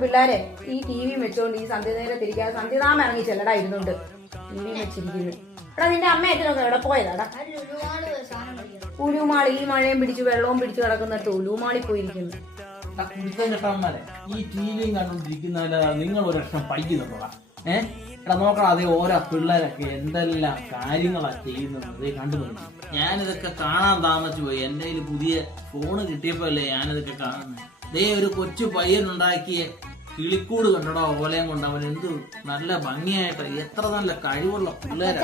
പിള്ളേരെ ഈ T V വെച്ചോണ്ട് ഈ സന്ധ്യ നേരത്ത് ഇരിക്കാതെ സന്ധ്യതാമ ഇറങ്ങി ചെല്ലടാ ഇരുന്നുണ്ട് ടി വി വെച്ചിരിക്കുന്നു. എടാ നിന്റെ അമ്മ അച്ഛനൊക്കെ എവിടെ പോയതാടാ? ഉലുമാളി ഈ മഴയും പിടിച്ച് വെള്ളവും പിടിച്ച് കിടക്കുന്നിടത്ത് ഉലുമാളി പോയിരിക്കുന്നു. കുടിക്കാൻ കേട്ടവന്മാരെ ഈ ടി വിയും കണ്ടോണ്ടിരിക്കുന്ന നിങ്ങൾ ഒരു ലക്ഷം പൈക്ക് തന്നോടാ. എടാ നോക്കണം, അതേ ഓരോ പിള്ളേരൊക്കെ എന്തെല്ലാം കാര്യങ്ങളാ ചെയ്യുന്നത് കണ്ടുപിടിച്ചു. ഞാനിതൊക്കെ കാണാൻ താമസിച്ചു പോയി. എന്റെ കയ്യിൽ പുതിയ ഫോണ് കിട്ടിയപ്പോ അല്ലേ ഞാനിതൊക്കെ കാണുന്നത്. ദേ ഒരു കൊച്ചു പയ്യനുണ്ടാക്കിയ കിളിക്കൂട് കണ്ടോടാ, ഓലയും കൊണ്ട്. അവൻ എന്ത് നല്ല ഭംഗിയായിട്ട് എത്ര നല്ല കഴിവുള്ള പിള്ളേരാ.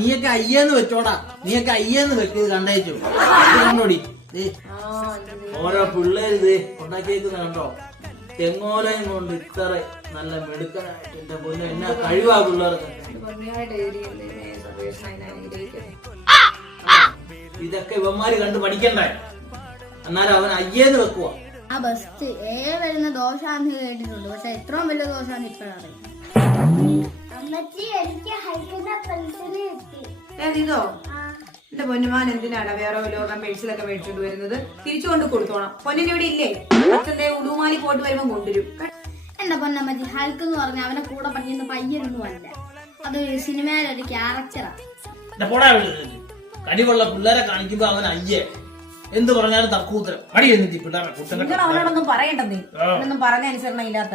നീയൊക്കെ അയ്യെന്ന് വെച്ചോടാ, നീയൊക്കെ അയ്യെന്ന് വെക്കിയത് കണ്ടേച്ചു കണ്ടോടി. ഓരോ പിള്ളേര് ഇത് ഉണ്ടാക്കിയേക്കുന്ന കണ്ടോ, തെങ്ങോലയും കൊണ്ട് ഇത്ര നല്ല മെടുക്കനായിട്ട്. എന്റെ പൊന്നു എന്നാ കഴിവാ പിള്ളേർക്ക്. ഇതൊക്കെ ഇവന്മാര് കണ്ട് പഠിക്കണ്ടേ? എന്നാലും അവൻ അയ്യേന്ന് വെക്കുവാ. ആ ബെസ്റ്റ് വരുന്ന ദോഷാന്ന് കേട്ടിട്ടുണ്ട്, പക്ഷെ എത്രയും വലിയ ദോഷാന്ന് ഇപ്പോഴറിയാം. ഇതോ എന്റെ പൊന്നുമാൻ എന്തിനാണ് വേറെ വല്ലോണം പെൻസിലൊക്കെ മേടിച്ചോണ്ട് വരുന്നത്? തിരിച്ചു കൊണ്ട് കൊടുത്തോണം. പൊന്നിന് ഇവിടെ ഇല്ലേ? അച്ഛന്റെ ഉടുമാലി പോയിട്ട് വരുമ്പോ കൊണ്ടുവരും. എന്റെ പൊന്നമ്മച്ചി, ഹൽക്ക് എന്ന് പറഞ്ഞ അവനെ കൂടെ പഠിക്കുന്ന പയ്യനൊന്നും അല്ല, അത് സിനിമയിലെ ഒരു ക്യാരക്ടറാണ്. കഴിവുള്ള പിള്ളേരെ കാണിക്കുമ്പോ അവൻ അയ്യേ എന്ത് പറഞ്ഞാലും തർക്കൂത്തരം. അടി എന്നിട്ട് പിള്ളേരെ അവനോടൊന്നും പറയണ്ടെന്നേ, ഒന്നും പറഞ്ഞ അനുസരണ ഇല്ലാത്ത